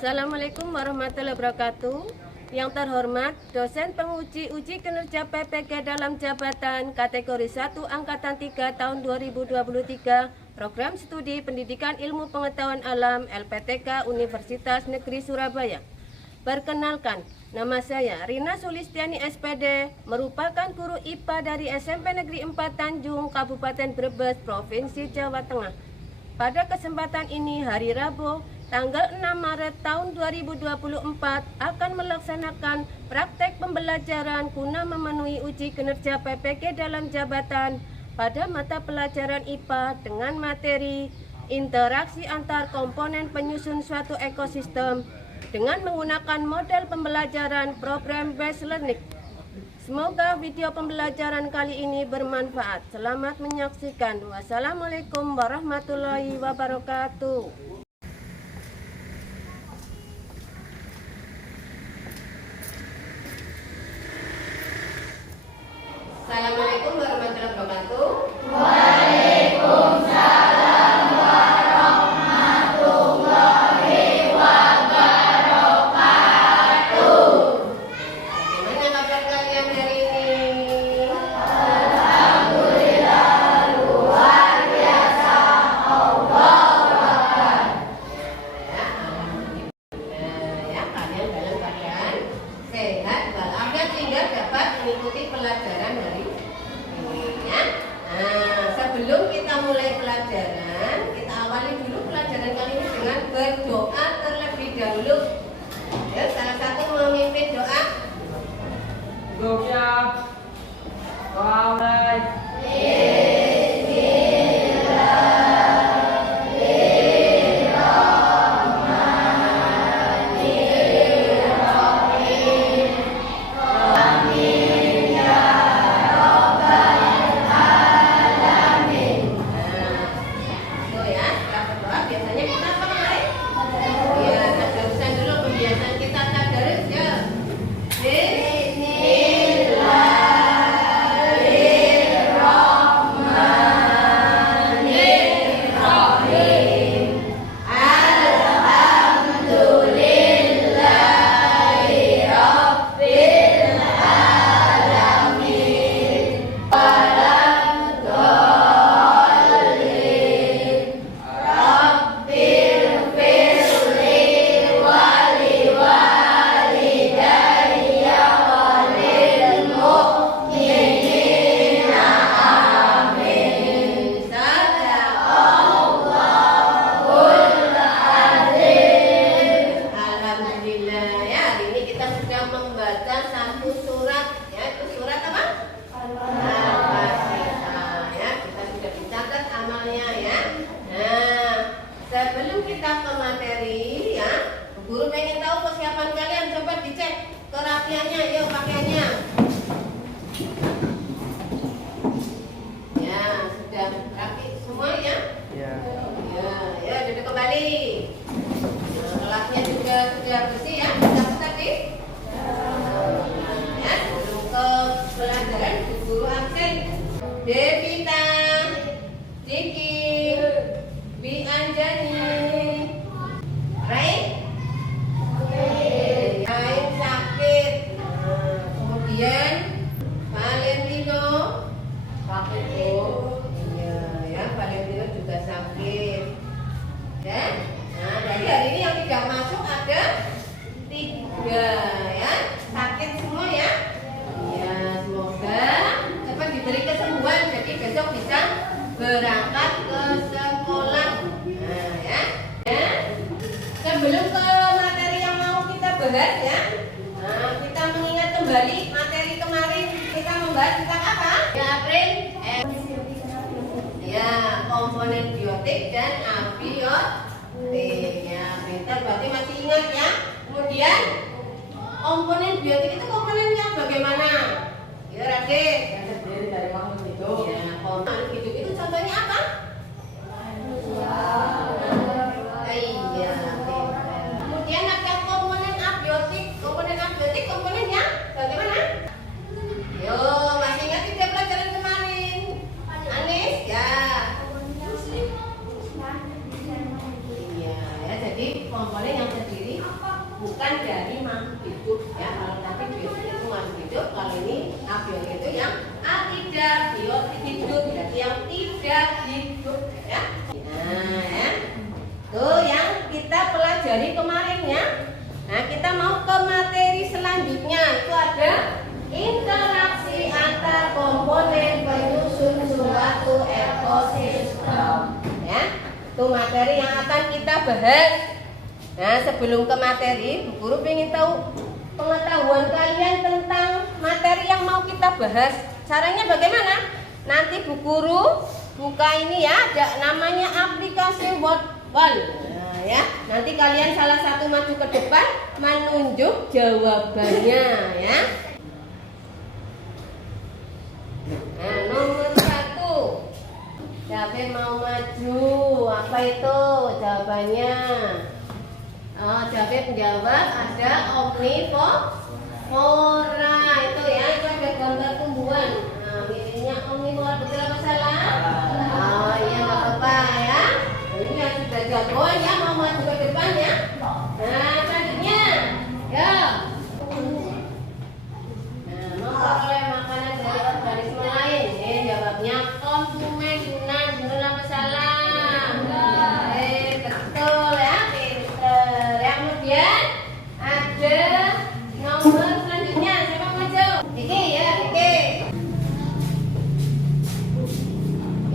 Assalamualaikum warahmatullahi wabarakatuh. Yang terhormat dosen penguji uji kinerja PPG dalam jabatan kategori 1 angkatan 3 tahun 2023 program studi pendidikan ilmu pengetahuan alam LPTK Universitas Negeri Surabaya. Perkenalkan, nama saya Rina Sulistiani SPD, merupakan guru IPA dari SMP Negeri 4 Tanjung, Kabupaten Brebes, Provinsi Jawa Tengah. Pada kesempatan ini, hari Rabu, tanggal 6 Maret tahun 2024 akan melaksanakan praktek pembelajaran guna memenuhi uji kinerja PPG dalam jabatan pada mata pelajaran IPA dengan materi interaksi antar komponen penyusun suatu ekosistem dengan menggunakan model pembelajaran program based learning. Semoga video pembelajaran kali ini bermanfaat. Selamat menyaksikan. Wassalamualaikum warahmatullahi wabarakatuh. Assalamualaikum warahmatullahi wabarakatuh. Waalaikumsalam warahmatullahi wabarakatuh. Gimana kabar kalian hari ini? Alhamdulillah luar biasa. Allah Ya, kalian dalam keadaan sehat walafiat sehingga dapat mengikuti pelajaran hari ini ya. Nah, sebelum kita mulai pelajaran, kita awali dulu pelajaran kali ini dengan berdoa terlebih dahulu. Ya, salah satu memimpin doa. Siap. Mulai. Tuh ya, setelah berdoa biasanya kita apa mulai? Ya, tadarrusan dulu kebiasaan kita tadarus ya. Alhamdulillah ya, hari ini kita sudah membaca satu surat ya, itu surat apa? Al-Fatihah ya, kita sudah dicatat amalnya ya. Nah, sebelum kita ke materi ya, guru pengen tahu kesiapan kalian, coba dicek kerapiannya, yuk pakaiannya. Ya, sudah rapi semua ya? Ya. Ya, duduk kembali. Nah, kelasnya juga sudah bersih ya, sudah tadi. Ya, sebelum ke pelajaran, guru absen. Devita, Diki, Bi Anjani, Rai, Rai sakit. Nah, kemudian Valentino sakit. Iya ya, Valentino juga sakit. dan abiotik. Ya, pintar berarti masih ingat ya. Kemudian komponen biotik itu komponennya bagaimana? Ya, Raden. Yang terdiri dari makhluk hidup. Ya, makhluk hidup itu contohnya apa? Iya, pintar. Kemudian ada komponen abiotik. Komponen abiotik komponennya bagaimana? Yo, masih ingat tidak pelajaran kemarin? Anis? Ya. Iya, ya. Jadi komponen yang terdiri bukan dari makhluk hidup ya. Kalau tadi biotik itu makhluk hidup, kalau ini abiotik itu yang tidak biotik hidup, berarti yang tidak hidup ya. Nah, ya. Tuh yang kita pelajari kemarin ya. Nah, kita mau ke materi selanjutnya. Itu ada interaksi antar komponen penyusun suatu ekosistem. Ya, itu materi yang akan kita bahas. Nah, sebelum ke materi, Bu Guru ingin tahu pengetahuan kalian tentang materi yang mau kita bahas. Caranya bagaimana? Nanti Bu Guru buka ini ya, ada namanya aplikasi Word Wall. Nah, ya, nanti kalian salah satu maju ke depan menunjuk jawabannya ya. Nah, nomor 1. Siapa yang mau maju? Apa itu jawabannya? Oh, siapa yang menjawab? Ada omnivora. Itu ya, itu ada gambar tumbuhan. Nah, miripnya omnivora, betul apa salah? Oh iya, nggak apa-apa ya. Ini yang sudah jagoan ya, mau maju ke depan ya. Nah, selanjutnya, ya. Nah, memperoleh makanan dari organisme lain. Ini jawabnya konsumen guna, benar apa salah? Betul ya, pinter. Ya, kemudian ada nomor selanjutnya. Siapa mau maju? Diki ya, Diki.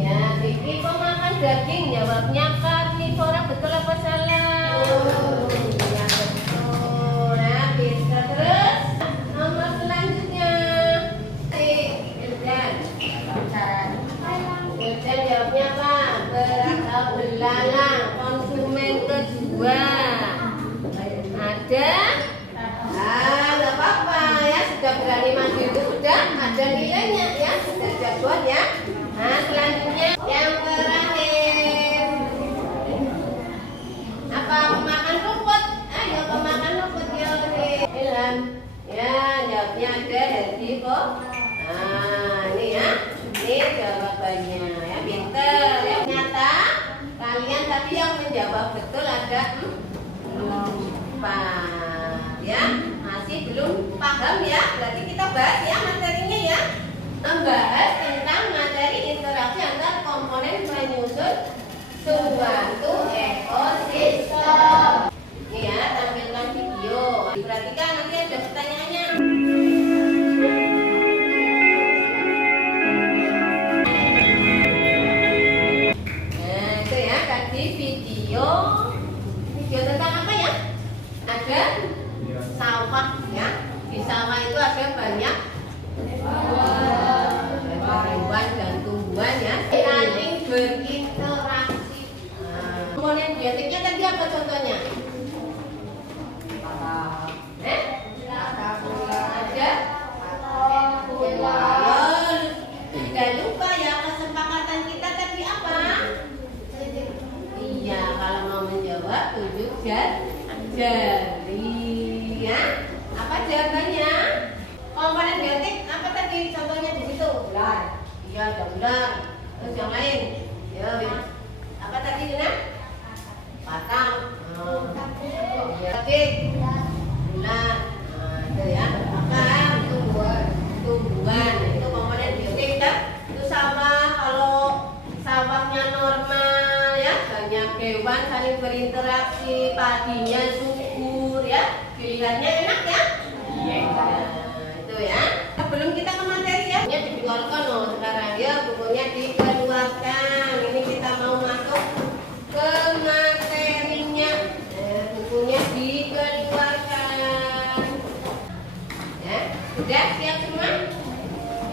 Ya, Diki pemakan daging. Jawabnya karnivora, betul apa salah? Ya, betul. Ya, pinter. Terus nomor selanjutnya. Irjan jawabnya apa? Belalang. Konsumen kedua. Ada? Nggak apa-apa ya, sudah berani maju itu sudah ada nilainya ya, sudah jagoan ya. Nah, selanjutnya yang terakhir. Apa pemakan rumput? Ayo pemakan rumput ya, Ilham. Ya, jawabnya ada dari kok. Nah, ini ya. Ini jawabannya ya, pinter ya. Ternyata kalian tadi yang menjawab betul ada 4 ya. Masih belum paham ya. Berarti kita bahas ya materinya ya. Membahas tentang materi interaksi antar komponen penyusun suatu ekosistem. Ini ya, tampilkan video. Perhatikan nanti ada pertanyaannya. Nah, itu ya tadi video tentang apa ya? Ada sawah ya. Di sawah itu ada banyak hewan dan tumbuhan ya, saling berinteraksi. Komponen biotiknya tadi apa contohnya? Ada? Jangan lupa ya, kesepakatan kita tadi apa? Iya, kalau mau menjawab tunjuk jari ya. Apa jawabannya? Komponen biotik apa tadi contohnya di situ? Ular. Iya, ada ular. Terus yang lain? Ya, apa tadi Dina? Batang. Iya, ular. Nah, itu ya. Batang, tumbuhan. Itu komponen biotik kan? Itu sawah. Kalau sawahnya normal ya, banyak hewan saling berinteraksi, padinya subur ya. Pilihannya enak ya? Iya. Itu ya. Sebelum kita ke materi ya, bukunya dikeluarkan loh sekarang ya, bukunya dikeluarkan. Ini kita mau masuk ke materinya. Bukunya dikeluarkan. Ya, sudah siap semua?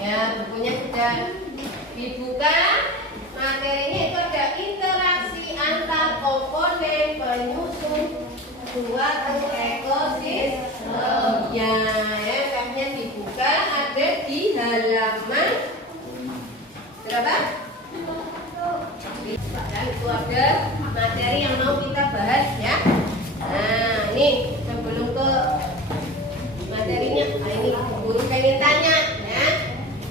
Ya, bukunya sudah dibuka. Materinya itu ada interaksi penyusun suatu ekosistem. Ya, tabnya dibuka, ada di halaman berapa? Dan itu ada materi yang mau kita bahas ya. Nah, ini sebelum ke materinya, ini guru pengen tanya ya.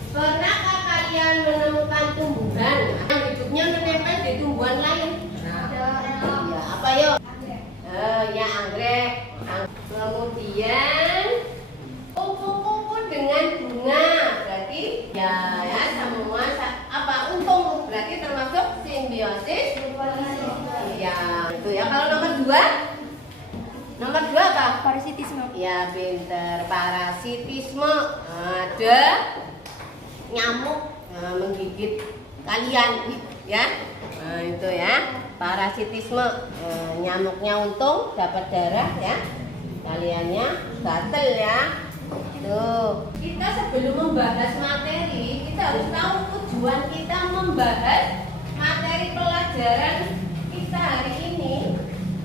Pernahkah kalian menemukan tumbuhan yang hidupnya menempel di tumbuhan lain? Ya, apa yuk? Ya anggrek. Kemudian kupu-kupu dengan bunga, berarti ya semua apa untung, berarti termasuk simbiosis. Ya itu ya. Kalau nomor dua apa? Parasitisme. Ya pinter, parasitisme. Ada nyamuk menggigit kalian ya. Nah, itu ya parasitisme. Nyamuknya untung dapat darah ya, kaliannya gatel ya. Tuh, kita sebelum membahas materi, kita harus tahu tujuan kita membahas materi pelajaran kita hari ini.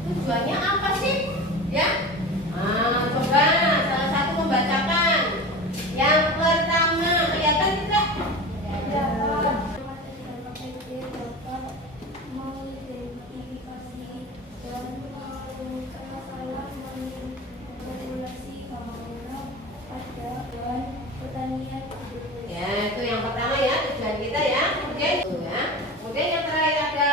Tujuannya apa sih? Ya, coba salah satu membacakan. Yang pertama, kelihatan tidak? Ya, itu yang pertama ya, tujuan kita ya. Kemudian itu ya. Kemudian yang terakhir ada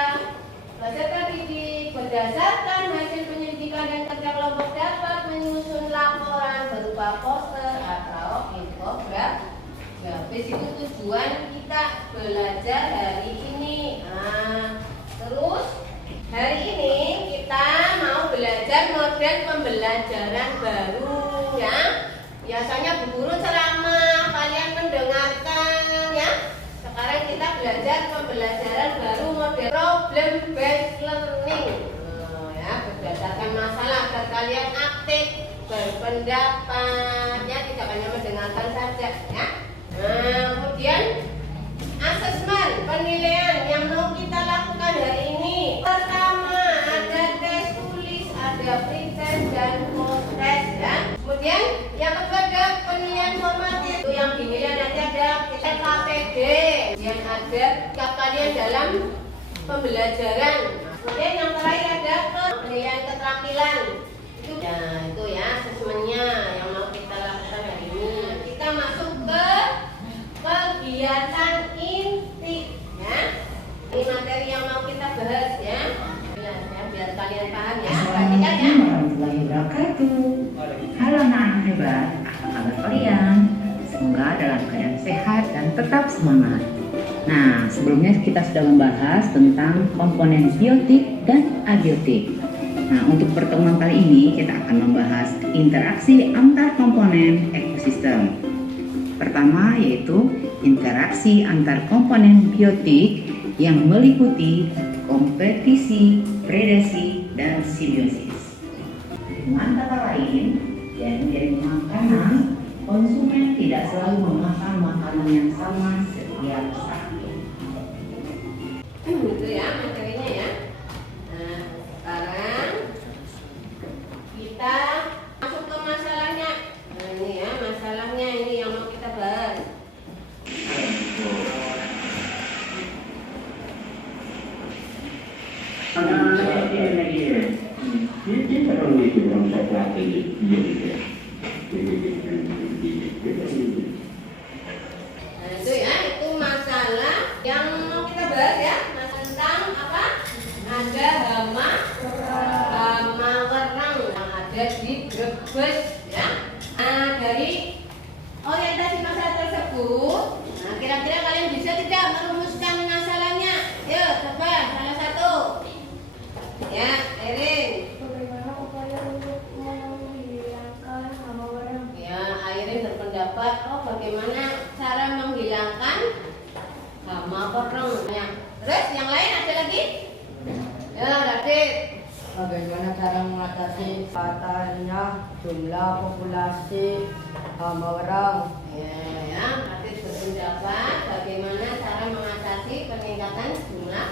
peserta didik berdasarkan hasil penyelidikan dan kerja kelompok dapat menyusun laporan berupa poster atau infografis. Itu tujuan kita belajar hari ini. Terus hari ini kita mau belajar model pembelajaran baru ya. Biasanya Bu Guru ceramah, kalian mendengarkan ya. Sekarang kita belajar pembelajaran baru model problem based learning. Ya, berdasarkan masalah agar kalian aktif berpendapat ya, tidak hanya mendengarkan saja ya. Kemudian asesmen, penilaian yang mau kita lakukan hari ini. Pertama ada tes tulis, ada pretest dan post-test ya. Kemudian yang kedua ada penilaian formatif. Itu yang dinilai nanti ada kita KTD. Kemudian ada sikap kalian dalam pembelajaran. Kemudian yang terakhir ada penilaian keterampilan. Itu ya asesmennya yang mau kita lakukan hari ini. Kita masuk ke kegiatan inti ya. Ini materi yang mau kita bahas ya. Biar kalian paham ya. Perhatikan ya. Warahmatullahi wabarakatuh. Halo anak hebat, apa kabar kalian? Semoga dalam keadaan sehat dan tetap semangat. Nah, sebelumnya kita sudah membahas tentang komponen biotik dan abiotik. Nah, untuk pertemuan kali ini kita akan membahas interaksi antar komponen ekosistem. Pertama yaitu interaksi antar komponen biotik yang meliputi kompetisi, predasi, dan simbiosis. Dengan kata lain, dari makanan, konsumen tidak selalu memakan makanan yang sama setiap saat. Itu ya materinya ya. Nah, sekarang kita masuk ke masalahnya. Nah, ini ya masalahnya, ini yang mau kita bahas. Nah, itu ya, itu masalah yang mau kita bahas ya. Tentang apa? Ada hama wereng yang ada di Brebes ya. Nah, dari orientasi masalah tersebut, nah kira-kira kalian bisa tidak merumuskan masalahnya? Yuk, coba salah satu. Ya, Erin. Bagaimana upaya untuk menghilangkan hama wereng? Ya, Airin berpendapat, bagaimana cara menghilangkan hama wereng. Ya. Terus yang lain ada lagi? Ya, Radit. Bagaimana cara mengatasi fatalnya jumlah populasi hama wereng? Ya, Radit berpendapat bagaimana cara mengatasi peningkatan jumlah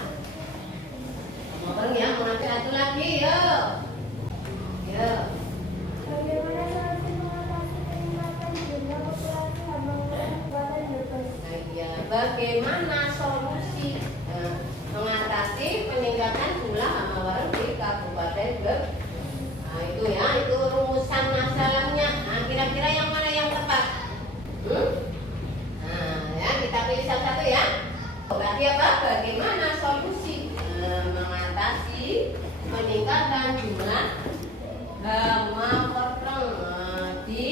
hama wereng ya. Mengatasi satu lagi, yuk. peningkatan jumlah hama peternak di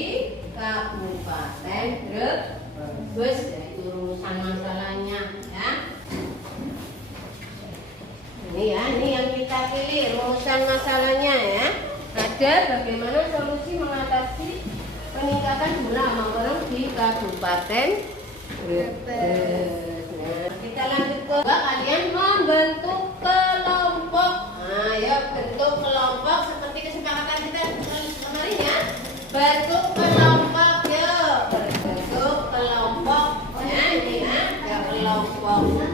Kabupaten Brebes. Itu rumusan masalahnya ya. Ini yang kita pilih rumusan masalahnya ya. Ada bagaimana solusi mengatasi peningkatan jumlah hama peternak di Kabupaten Brebes. Kita lanjut ke kalian membentuk kelompok. Ayo bentuk kelompok seperti kesepakatan kita kemarin ya. Bentuk kelompok yuk. Bentuk kelompok. Ya ini ada kelompok 1,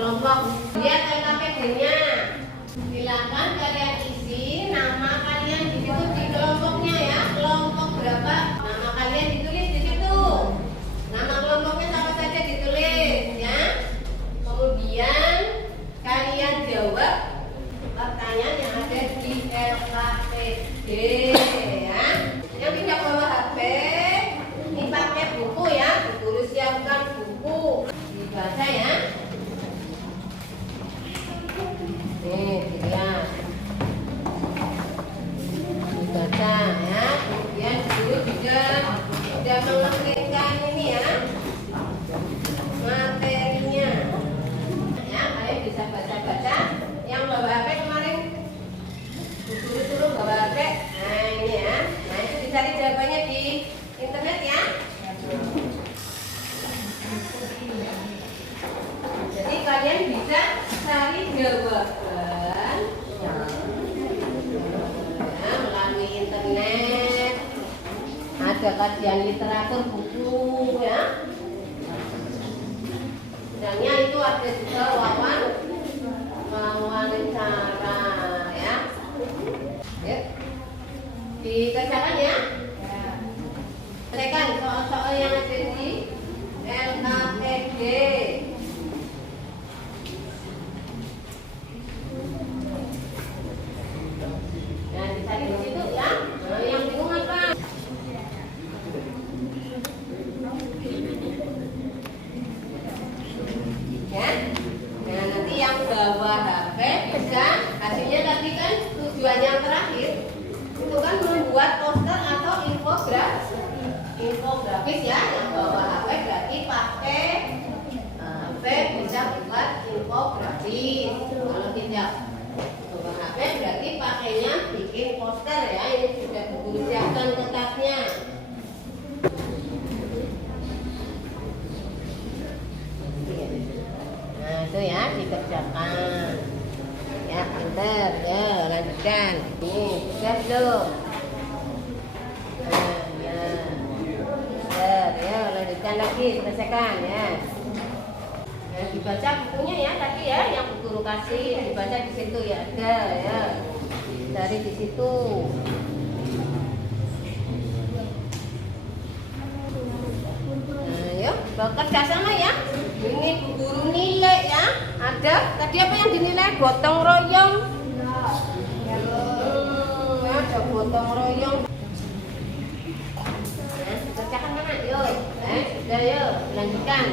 kelompok 2, lihat LKPD-nya. Silakan kalian isi nama kalian di situ di kelompoknya ya. Kelompok berapa? Nama kalian ditulis di situ. Nama kelompoknya sama saja ditulis ya. Kemudian kalian jawab pertanyaan yang ada di LKPD ya. Yang tidak bawa HP, ini pakai buku ya. Ditulis siapkan buku. Dibaca ya. Nih, dilihat. Dibaca ya. Kemudian dulu juga sudah mengerjakan ini ya. Materinya. Ya, kalian bisa baca-baca. Yang bawa HP kemarin disuruh bawa HP. Nah, ini ya. Nah, itu dicari jawabannya di internet ya. Jadi kalian bisa cari jawaban melalui internet. Ada kajian literatur buku ya. Misalnya itu ada juga wawancara ya. Yuk, dikerjakan ya. Tekan soal-soal yang ada di LKPD. Nah, dicari di situ ya. Nah, yang bingung apa? Ya. Nah, nanti yang bawa HP bisa hasilnya tadi kan tujuan yang terakhir itu kan membuat poster atau infografis ya. Yang bawa HP berarti pakai HP bisa buat infografis. Kalau tidak bawa HP berarti pakainya bikin poster ya. Ini sudah guru siapkan kertasnya. Nah itu ya dikerjakan. Ya pintar ya, lanjutkan. Nih sudah belum? Nah ya, pintar ya, lanjutkan lagi, selesaikan ya. Nah, dibaca bukunya ya tadi ya, yang Bu Guru kasih dibaca di situ ya ada ya, dari di situ. Nah, yuk bekerja sama ya. Ini Bu Guru nilai ya. Ada tadi apa yang dinilai? Gotong royong. Ada gotong royong. Nah, kerjakan mana? Yuk, sudah yuk, lanjutkan.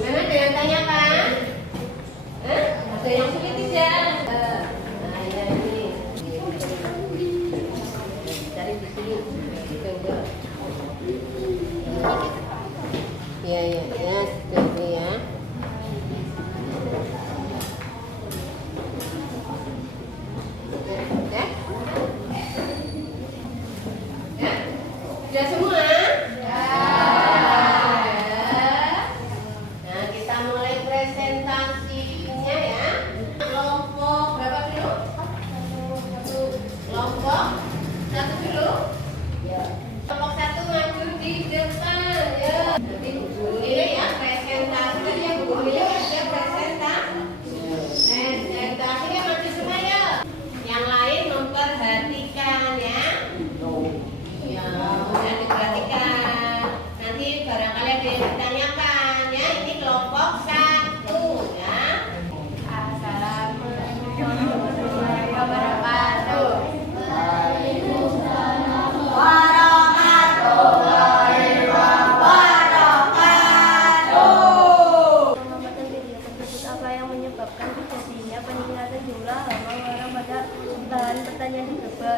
Mana ada yang tanyakan? Ada yang sulit tidak? Nah, ya ini. Cari di sini. Ya, seperti ya.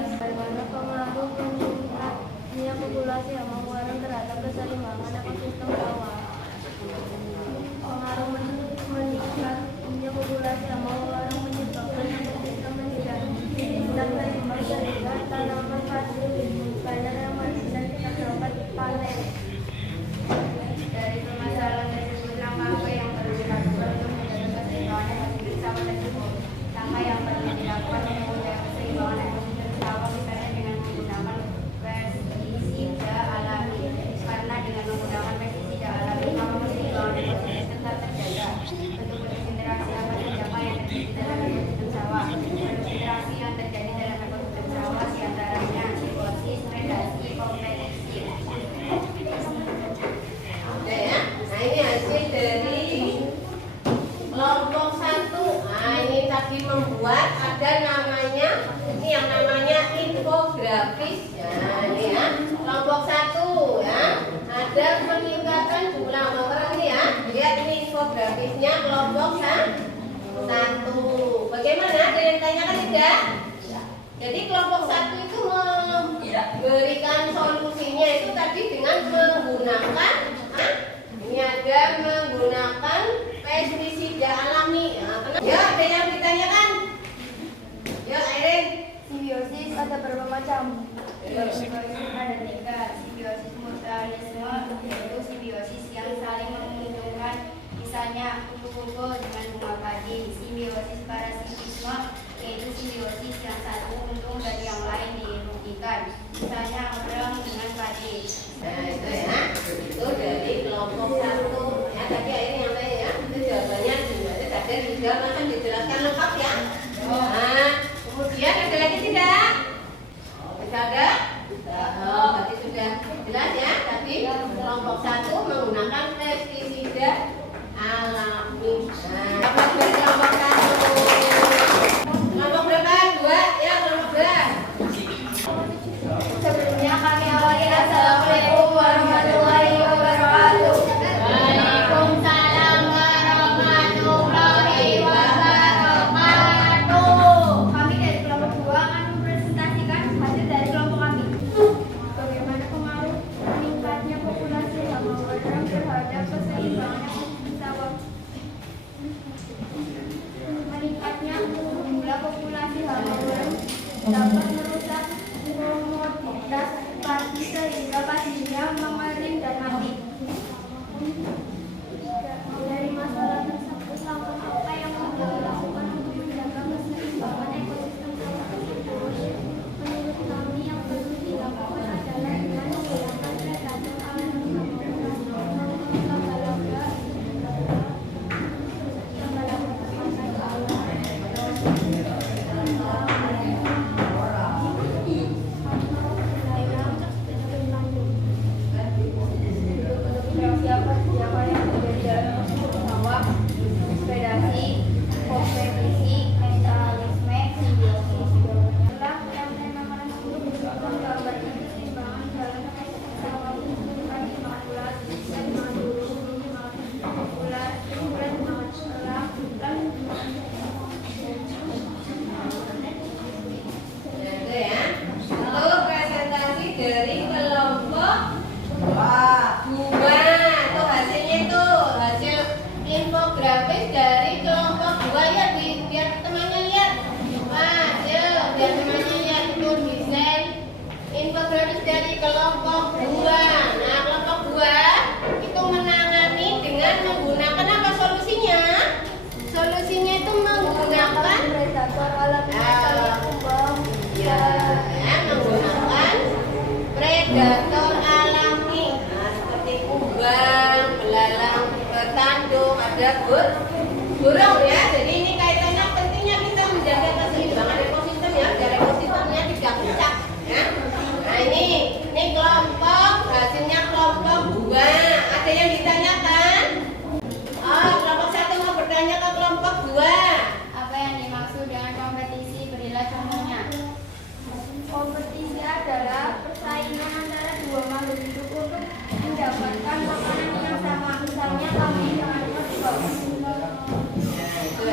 Bagaimana pengaruh meningkatnya populasi hewan terhadap keseimbangan ekosistem bawah? Pengaruh meningkatnya populasi hewan menyebabkan ekosistem menjadi tidak seimbang sehingga tanaman padi banyak yang mati dan tidak dapat panen. Dari permasalahan tersebut, langkah apa yang perlu dilakukan untuk menjaga keseimbangan ekosistem sawah tersebut? Langkah yang perlu dilakukan untuk menjaga keseimbangan ekosistem sawah misalnya dengan menggunakan pestisida alami, karena dengan menggunakan pestisida alami maka keseimbangan ekosistem tetap terjaga. Bentuk interaksi apa saja yang terjadi dalam ekosistem sawah? Bentuk interaksi yang terjadi dalam ekosistem sawah diantaranya simbiosis, predasi, kompetisi. Oke ya. Nah ini hasil dari kelompok 1. Nah ini tadi membuat ada namanya, ini yang namanya infografis. Ya ini ya kelompok 1 ya. Ada peningkatan jumlah orang ini ya. Lihat ini infografisnya kelompok 1. Bagaimana? Ada yang tanyakan tidak? Jadi kelompok 1 itu memberikan solusinya itu tadi dengan menggunakan ini ada menggunakan pestisida alami. Ya, ada yang ditanyakan? Ya, Airin. Simbiosis ada berapa macam? Simbiosis ada 3, simbiosis mutualisme, yaitu simbiosis yang saling menguntungkan, misalnya kupu-kupu dengan bunga padi. Simbiosis parasitisme, yaitu simbiosis yang satu untung dari yang lain dirugikan, misalnya orang dengan padi. Nah, itu ya. Itu dari kelompok 1. Ya, tadi Airin yang tanya ya. Itu jawabannya sebenarnya tadi dijawab akan dijelaskan lengkap ya. Nah, kemudian ada lagi tidak? Bisa ada? Oh, berarti sudah jelas ya. Tadi kelompok 1 menggunakan pestisida alami. Nah, dapat dari kelompok 1. Kelompok berapa? 2 ya, kelompok 2. Sebelumnya kami awali. Assalamualaikum warahmatullahi wabarakatuh. Waalaikumsalam warahmatullahi wabarakatuh. Kami dari kelompok 2 akan mempresentasikan hasil dari kelompok kami. Bagaimana pengaruh meningkatnya populasi hewan terhadap keseimbangan ekosistem sawah? Meningkatnya jumlah populasi hewan dapat merusak komoditas padi sehingga padinya mengering dan mati. Dari masalah tersebut, langkah apa yang perlu dilakukan untuk menjaga keseimbangan ekosistem sawah tersebut? Menurut kami yang perlu dilakukan adalah dengan menggunakan predator alami Predasi, kompetisi, mentalisme, simbiosis. yang dinamakan menggambar keseimbangan dalam ekosistem sawah bagi makulat dan madura makulat dan masalah dan Itu ya. Itu presentasi dari kelompok 2. Itu hasilnya itu hasil infografis dari kelompok 2 ya, biar temannya lihat. Wah, yuk, biar temannya lihat itu desain infografis dari kelompok 2. Nah, kelompok 2 itu menangani dengan menggunakan apa solusinya? Solusinya itu menggunakan predator alami yang tumbang ya, menggunakan predator alami. Nah, seperti kubang, belalang, bertanduk, ada burung ya. Jadi ini kaitannya pentingnya kita menjaga keseimbangan ekosistem ya, biar ekosistemnya tidak rusak ya. Nah ini kelompok hasilnya kelompok 2. Ada yang ditanyakan? Oh, kelompok 1 mau bertanya ke kelompok 2. Apa yang dimaksud dengan kompetisi? Berilah contohnya. Kompetisi adalah persaingan antara dua makhluk hidup untuk mendapatkan makanan yang sama, misalnya kambing dengan kerbau. Nah, itu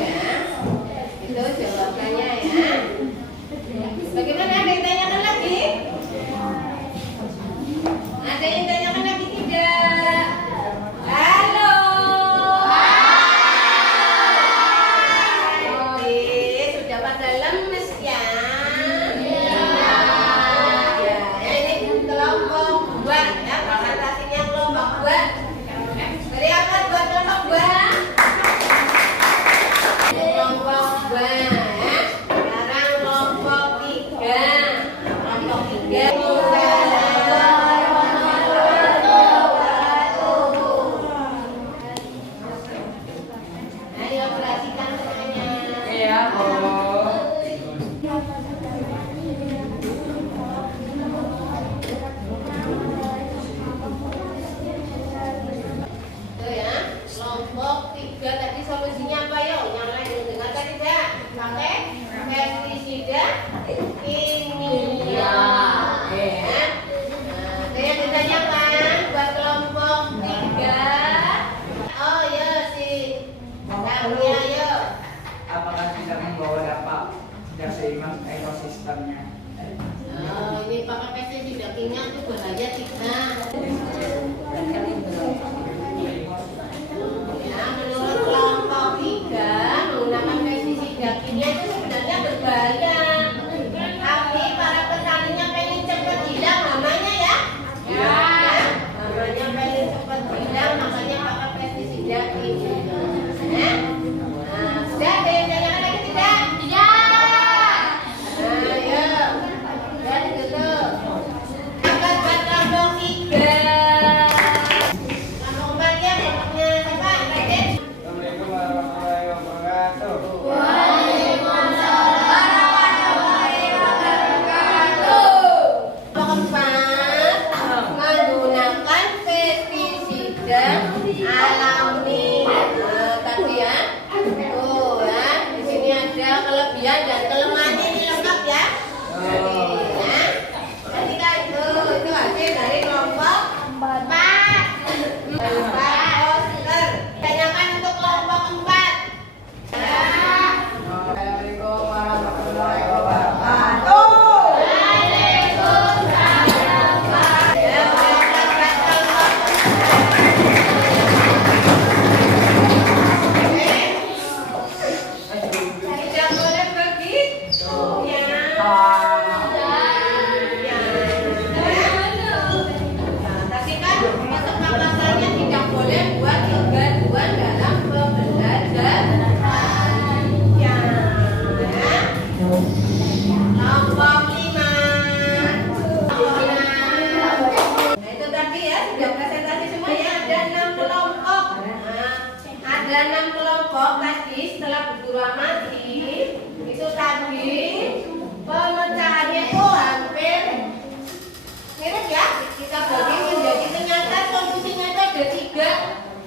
beda kimia. Ya. Ada yang ditanyakan buat kelompok 3. Oh ya si Tania yuk. Apakah tidak membawa dampak tidak seimbang ekosistemnya? Oh, ini pakai pestisida kimia itu bahaya tidak? Ya, menurut kelompok 3 menggunakan pestisida kimia itu sebenarnya berbahaya. Tapi para petaninya pengen cepat hilang namanya ya? Ya. Namanya pengen cepat hilang makanya pakai pestisida kimia. Ya. Nah, sudah ada yang tanyakan lagi tidak? Tidak. Ayo. Dan gitu. Angkat buat kelompok 3. Kelompok 4 ya, kelompoknya siapa? Raden? Assalamualaikum warahmatullahi wabarakatuh. Menggunakan pestisida alami. Tadi ya. Tuh ya, di sini ada kelebihan dan kelemahannya ini lengkap ya. Ya. Tadi kan itu hasil dari kelompok 4. Oscar. Tanyakan untuk kelompok 4. Ya. Assalamualaikum warahmatullahi wabarakatuh. Tidak boleh begitu ya. Tapi kan kesepakatannya tidak boleh buat kegaduhan dalam pembelajaran. Ya. Kelompok 5. Nah itu tadi ya sudah presentasi semua ya, ada 6 kelompok. Nah, ada 6 kelompok tadi setelah berguru amati itu tadi pemecahannya itu hampir mirip ya. Kita bagi menjadi ternyata solusinya itu ada 3.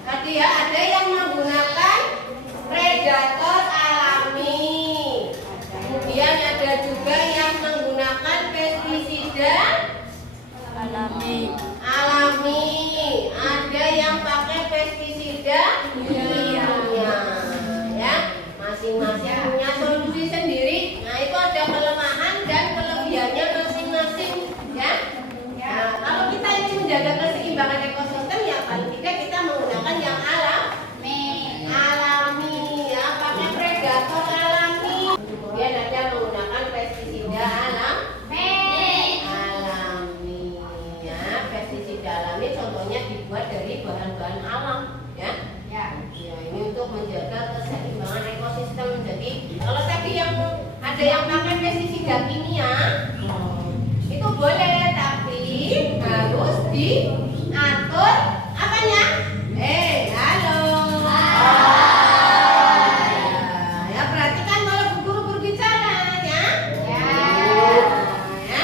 Tadi ya ada yang menggunakan predator alami. Kemudian ada juga yang menggunakan pestisida alami. Ada yang pakai pestisida kimia. Ya, masing-masing punya solusi sendiri. Nah, itu ada kelemahan dan kelebihannya masing-masing, ya. Nah, kalau kita ingin menjaga keseimbangan ekosistem ya paling tidak kita menggunakan yang alami, ya, pakai predator alami. Kemudian ada menggunakan pestisida alami, ya. Pestisida alami contohnya dibuat dari bahan-bahan alam, ya. Ya, ini untuk menjaga keseimbangan ekosistem. Jadi kalau tadi yang ada yang pakai pestisida kimia itu boleh, tapi harus diatur apanya? Halo. Ya, perhatikan kalau guru berbicara ya. Ya.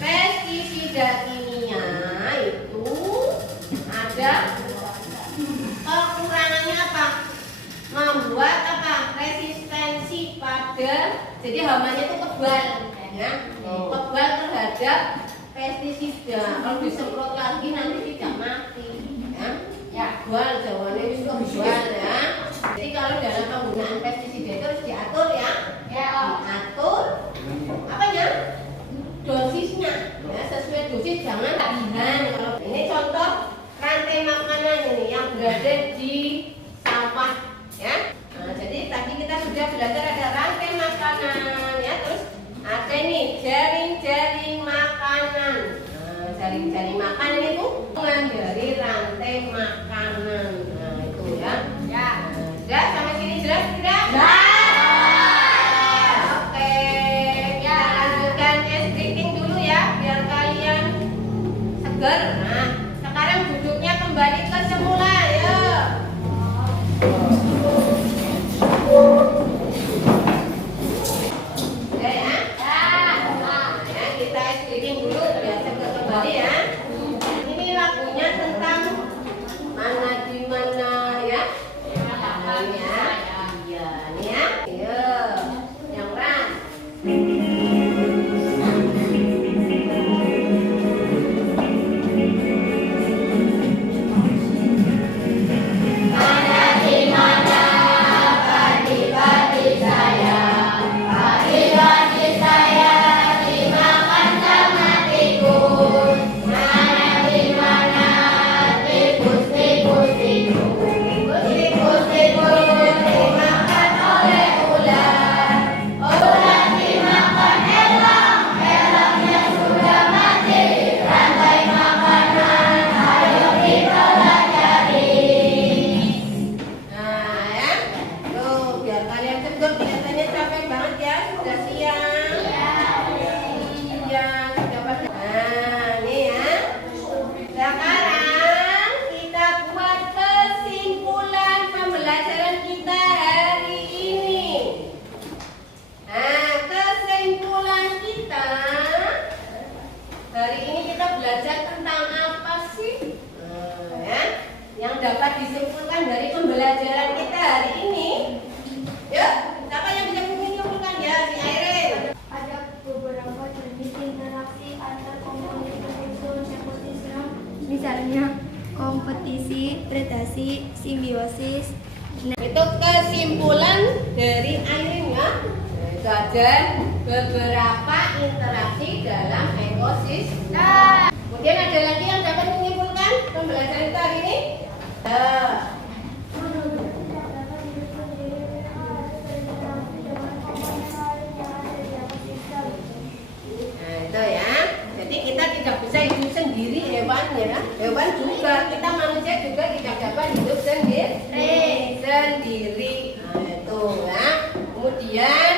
Pestisida kimia itu ada kekurangannya apa? Membuat apa? Resistensi pada, jadi hamanya itu kebal, ya. Kebal terhadap pestisida. Kalau disemprot lagi nanti tidak mati, ya. Ya, kebal jawabannya itu kebal, ya. Jadi kalau dalam penggunaan pestisida itu harus diatur ya. Ya, atur apanya? Dosisnya, ya, sesuai dosis, jangan tagihan. Kalau ini contoh rantai makanan ini yang berada di sampah, ya. Nah, jadi tadi kita sudah belajar ada rantai makanan, ya. Terus ada ini jaring-jaring makanan. Nah, jaring-jaring makanan itu dari rantai makanan. Nah, itu ya. Ya. Sudah sampai sini jelas tidak? Oke, kita lanjutkan escriting dulu ya, biar kalian seger. Nah, sekarang duduknya kembali ke semula ya. Ya. Nah, ya, kita escriting dulu biar seger kembali ya. Ini lagunya tentang kompetisi, predasi, simbiosis. Itu kesimpulan dari Airin ya. Itu aja beberapa interaksi dalam ekosistem. Kemudian ada lagi yang dapat menyimpulkan pembelajaran kita hari ini? Nah itu ya. Jadi kita tidak bisa hidup sendiri hewan ya. Hewan juga, kita manusia juga tidak dapat hidup sendiri. Nah itu ya. Kemudian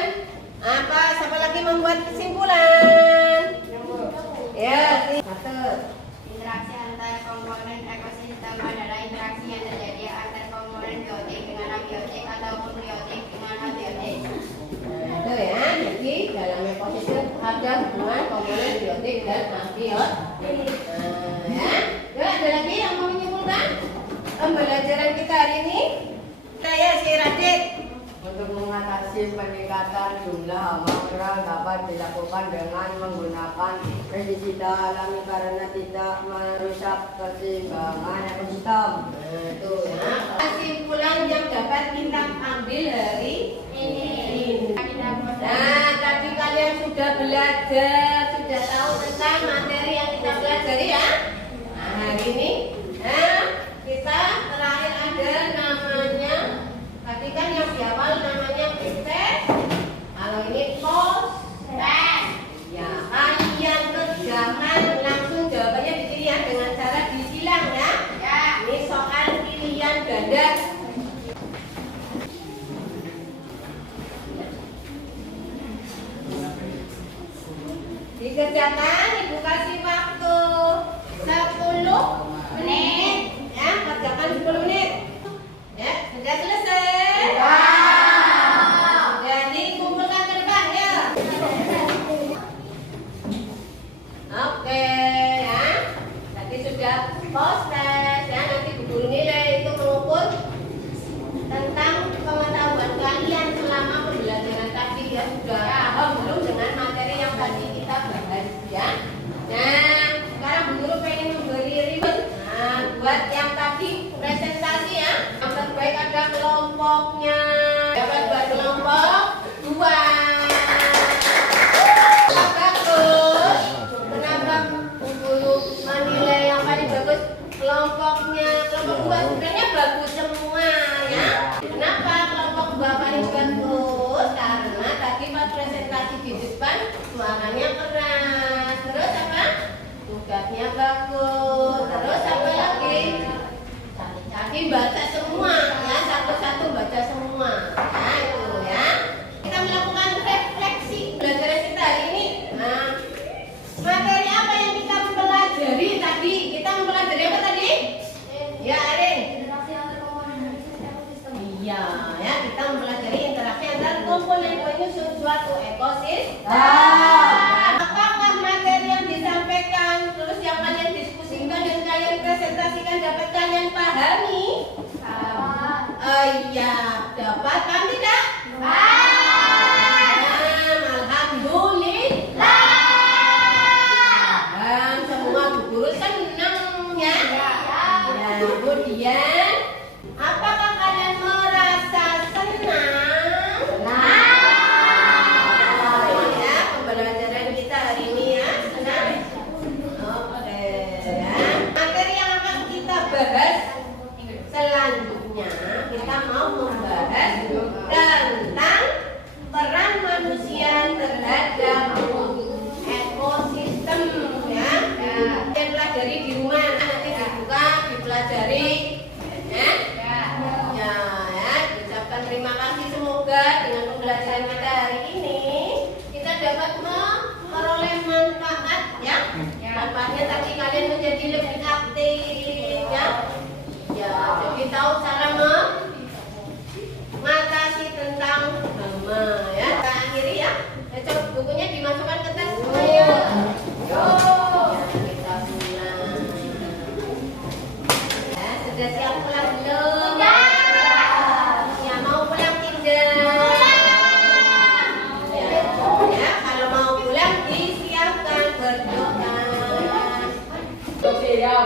apa? Siapa lagi membuat kesimpulan? Ya, satu. Interaksi antar komponen ekosistem adalah interaksi yang terjadi antar komponen biotik dengan abiotik ataupun biotik dengan abiotik. Nah, itu ya. Jadi dalam ekosistem ada hubungan komponen biotik dan abiotik. Nah, ya. Yuk, ada lagi yang mau menyimpulkan pembelajaran kita hari ini? Saya si Radit. Untuk mengatasi peningkatan jumlah hama kerang dapat dilakukan dengan menggunakan pestisida alami karena tidak merusak keseimbangan ekosistem. Nah, itu ya. Kesimpulan yang dapat kita ambil hari ini. Nah, tadi kalian sudah belajar, sudah tahu tentang materi yang kita pelajari ya. Nah, hari ini kita terakhir ada namanya, tadi kan yang di awal namanya proses. Kalau ini proses. Ya, kalian kerjakan langsung jawabannya di sini ya dengan cara disilang ya. Ini soal pilihan ganda. Dikerjakan, Ibu kasih waktu 10 menit. Ya, kerjakan 10 menit. Ya, sudah selesai. Jadi kumpulkan ke depan ya. Oke ya. Tadi sudah proses ya. Nanti guru nilai itu mengukur tentang pengetahuan kalian selama pembelajaran tadi ya. Sudah paham belum dengan materi yang tadi kita bahas ya. Nah, sekarang Bu Guru pengen memberi ribet. Nah, buat yang tadi presentasi ya. Yang terbaik ada kelompoknya. Dapat buat kelompok 2. Bagus. Kenapa Bu Guru menilai yang paling bagus kelompoknya? Kelompok 2 sebenarnya bagus semua ya. Kenapa kelompok 2 paling bagus? Karena tadi pas presentasi di depan suaranya keras. Terus apa? Tugasnya bagus. Terus apa lagi? Tadi baca semua ya, satu-satu baca semua. Ya itu ya. Kita melakukan refleksi pembelajaran kita hari ini. Nah, materi apa yang kita pelajari tadi? Kita mempelajari apa tadi? Ya, Arin. Interaksi antar komponen ekosistem. Iya, ya kita mempelajari interaksi antar komponen penyusun suatu ekosistem. Apakah materi yang disampaikan terus yang kalian diskusikan dan kalian presentasikan dapat kalian pahami? Iya, dapat kan tidak? Alhamdulillah. Dan semua Bu Guru senang ya. Ya, kemudian apakah kalian merasa senang? Ya, pembelajaran kita hari ini ya. Senang? Oke ya. Materi yang akan kita bahas selanjutnya, kita mau membahas tentang peran manusia terhadap ekosistem ya. Yang pelajari di rumah nanti dibuka, dipelajari ya. Ya, ucapkan terima kasih, semoga dengan pembelajaran kita hari ini kita dapat memperoleh manfaat ya. Manfaatnya tadi kalian menjadi lebih aktif ya. Ya, jadi tahu cara mengatasi tentang hama ya. Kita akhiri ya. Coba bukunya dimasukkan ke tas semuanya. Ya, kita pulang. Ya, sudah siap pulang belum? Ya, mau pulang tidak? Ya, kalau mau pulang disiapkan berdoa. Oke ya.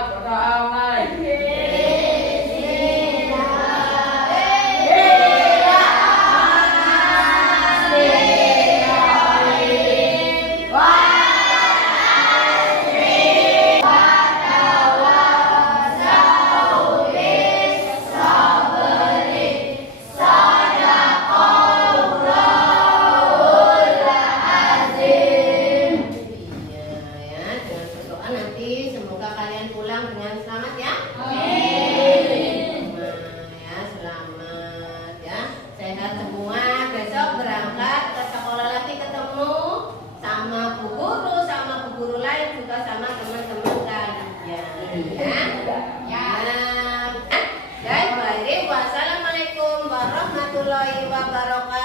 warahmatullahi wabarakatuh.